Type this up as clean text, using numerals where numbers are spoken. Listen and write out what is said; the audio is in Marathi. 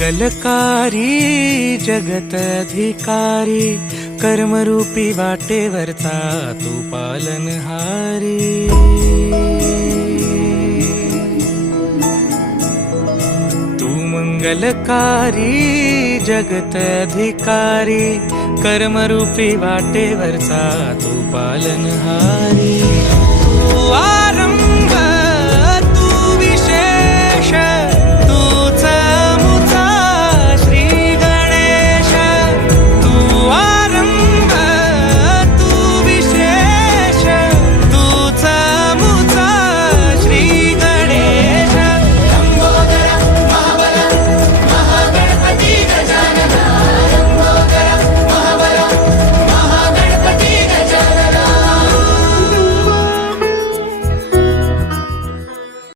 मंगलकारी जगत अधिकारी, कर्मरूपी वाटेवरचा तू पालनहारी। तू मंगलकारी जगत अधिकारी, कर्मरूपी वाटेवरचा तू पालनहारी। तू